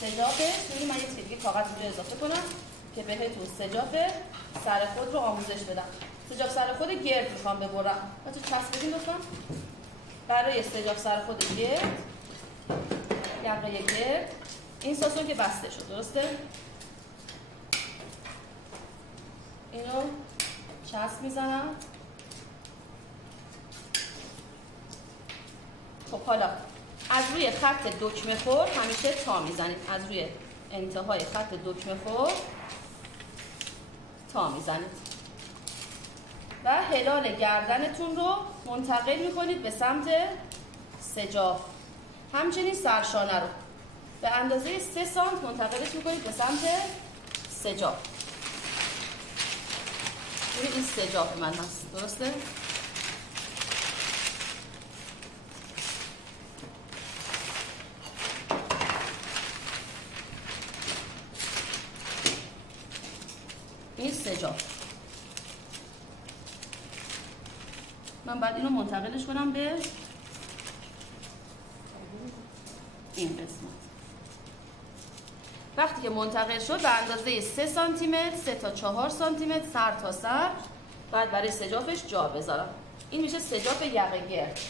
سجاف من یه دیگه کاغذ اینجا اضافه کنم که بهتون سجاف سر خود رو آموزش بدم. سجاف سر خود گرد میخوام ببرم. بچه چسب بدین لطفا. برای سجاف سر خود گرد، یقه گرد، این ساسون که بسته شد، درسته؟ اینو چسب میزنم. خب حالا از روی خط دکمه خور همیشه تا میزنید. از روی انتهای خط دکمه خور تا میزنید و هلال گردنتون رو منتقل میکنید به سمت سجاف. همچنین سرشانه رو به اندازه 3 سانت منتقلش میکنید به سمت سجاف. این سجاف من هست، درسته؟ این سجاف. من بعد اینو منتقلش کنم به این قسمت. وقتی که منتقل شد به اندازه 3 سانتی متر، 3 تا 4 سانتی متر سر تا سر بعد برای سجافش جا بذارم. این میشه سجاف یقه گرد.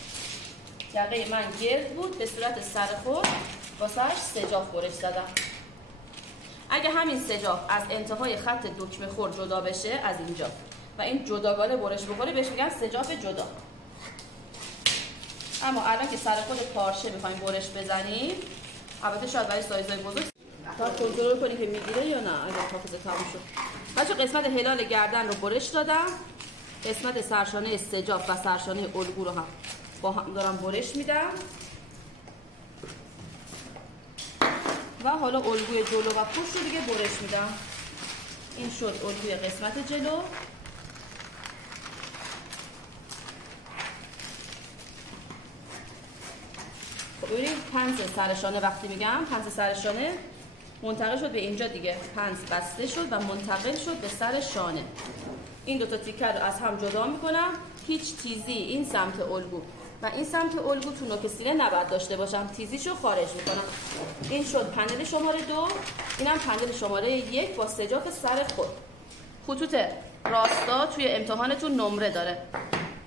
یقه من گرد بود، به صورت سر خود واسهش سجاف برش زدم. اگه همین سجاف از انتهای خط دکمه خور جدا بشه از اینجا و این جداگانه برش بخوره بهش میگن سجاف جدا. اما الان که سر خود پارچه میخوایم برش بزنیم، البته شاید برای سایزهای بزرگ تا کنترل کنی که میگیره یا نه. اگه حافظه تموم شد بچه قسمت هلال گردن رو برش دادم، قسمت سرشانه سجاف و سرشانه الگو رو هم با هم دارم برش میدم و حالا الگوی جلو و پشت رو دیگه برش میدم. این شد الگوی قسمت جلو. خب ببینید پنس سرشانه وقتی میگم پنس سرشانه منتقل شد به اینجا دیگه، پنس بسته شد و منتقل شد به سر شانه. این دوتا تیکه رو از هم جدا میکنم. هیچ تیزی این سمت الگو و این سمت الگو تو نوک سینه نباید داشته باشم، تیزیشو خارج میکنم. این شد پنل شماره 2. اینم پنل شماره 1 با سجاف سر خود. خطوط راستا توی امتحانتون نمره داره.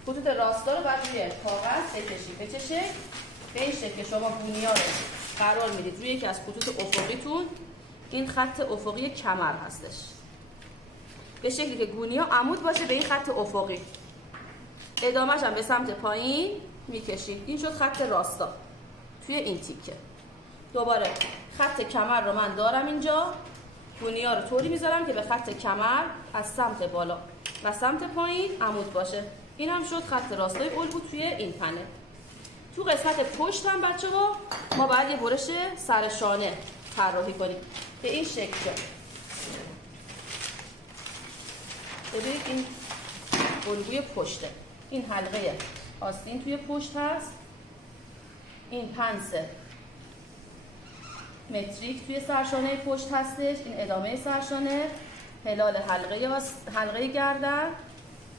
خطوط راستا رو بعد روی کاغذ بکشید. به چه شکل؟ به این شکل که شما بونیا رو قرار میدید روی یکی از خطوط افقیتون. این خط افقی کمر هستش، به شکلی که گونیا عمود باشه به این خط افقی. ادامهش هم به سمت پایین میکشید. این شد خط راستا توی این تیکه. دوباره خط کمر رو من دارم اینجا، گونیا رو طوری میذارم که به خط کمر از سمت بالا و سمت پایین عمود باشه. این هم شد خط راستای الگو توی این پنل. تو قسمت پشت هم بچه‌ها ما باید یه برش سر شانه طراحی کنیم. به این شکل شد. ببینید این الگوی پشته. این حلقه آستین توی پشت هست. این پنس متریک توی سرشانه پشت هستش. این ادامه سرشانه، هلال حلقه گردن،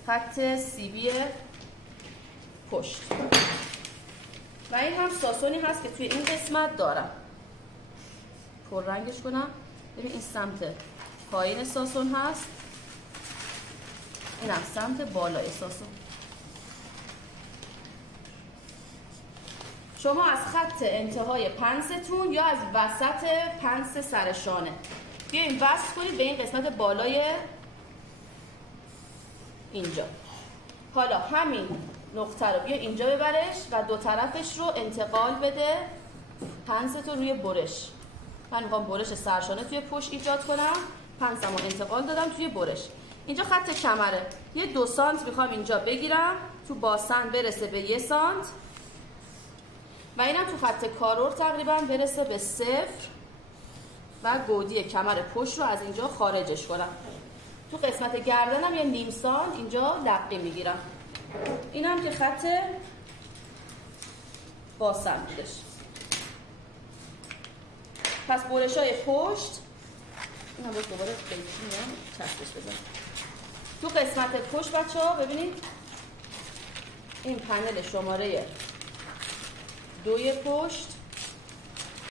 خط سیبی پشت. و این هم ساسونی هست که توی این قسمت دارم. پر رنگش کنم. ببین این سمت پایین ساسون هست، این هم سمت بالای ساسون. شما از خط انتهای پنستون یا از وسط پنس سر شانه بیاین وصل کنید به این قسمت بالای اینجا. حالا همین نقطه رو بیا اینجا ببرش و دو طرفش رو انتقال بده پنستو روی برش. من میخوام برش سرشانه توی پشت ایجاد کنم. پنسمو انتقال دادم توی برش. اینجا خط کمره، یه 2 سانت میخوام اینجا بگیرم تو باسن برسه به 1 سانت و اینم تو خط کارور تقریبا برسه به 0 و گودی کمر پشت رو از اینجا خارجش کنم. تو قسمت گردنم یه نیم سانت اینجا لقی میگیرم. اینم که خط باسن بودش. پس برشای پشت این هم باید دوباره میام چسبش بزن. تو قسمت پشت بچه ها ببینید این پنل شماره 2 پشت